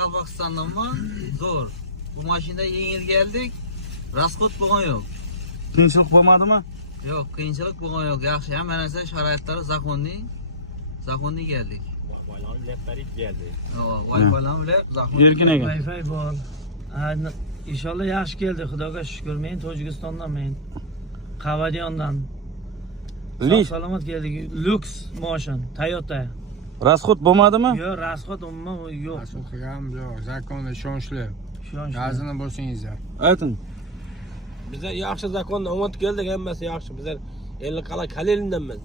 Qozog'istondanman, zo'r. Bu mashinada yengil keldik. Rasxod bo'lgan yo'q. Qiyinchilik bo'lmadimi? Yo'q, qiyinchilik bo'lgan yo'q. Yaxshi, hamma narsa sharoitlari zaxonni keldik. Wi-Fi'lar laptari geldi. Wi-Fi'lar bilan zaxonni. Erkin aka. Wi-Fi bor. İnşallah yaxshi keldi, Xudoga shukr. Men Tojikistondan, men Qavadiyondan. Salomat keldik. Lux mashin, Toyota. Rasxod bo'lmadimi? Yo'q, rasxod umuman yo'q. Rasxod ham yo'q. Zakonni ishonchli. Ishonchli. Gazini bo'lsangizlar. Ayting. Bizlar yaxshi zakondan umid keldik, hammasi yaxshi. Bizlar 50 qala Kalilindanmiz.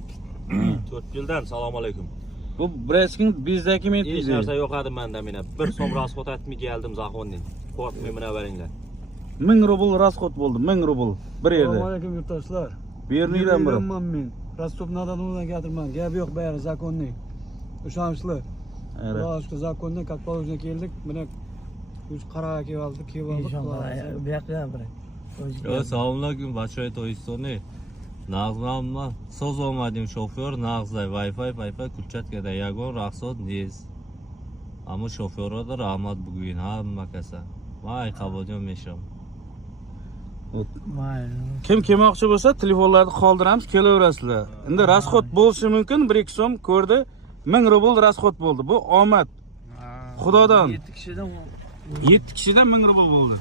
4 yildan. Assalomu alaykum. Bu Bresking bizdagi men Hech narsa yo'q edi menda mena. Bir so'm rasxod aytmay keldim zakondan. Qo'rqmay mana beringlar. 1000 rubl rasxod bo'ldi, 1000 rubl bir yerda. Assalomu alaykum yurtdoshlar. Berliydan biri. Men Rostov-na-Dondan gapirman. Gap yo'q bu yer zakonni. Ishonchli. Xudo shukr zakonni как положено keldik. Mana uch qaraga keldik. İnşallah. Bu yoqqa bir. Assalomu alaykum, большой To'yistonni. Nag'zamma so'z olmadim shofyor, nag'zday Wi-Fi kurchatkada yagon rasxod niz. Ammo shofyorda rahmat bugun hamma kasa. Voy qabuljon mesham. Kim kelmoqchi bo'lsa, telefonlarni qoldiramiz, kelaverasizlar. Endi rasxod bo'lishi mumkin, 1-2 so'm ko'rdi. 1000 rubl rasxod bo'ldi. Bu omad. Xudodan. 7 kishidan 7 kishidan 1000 rubl bo'ldi.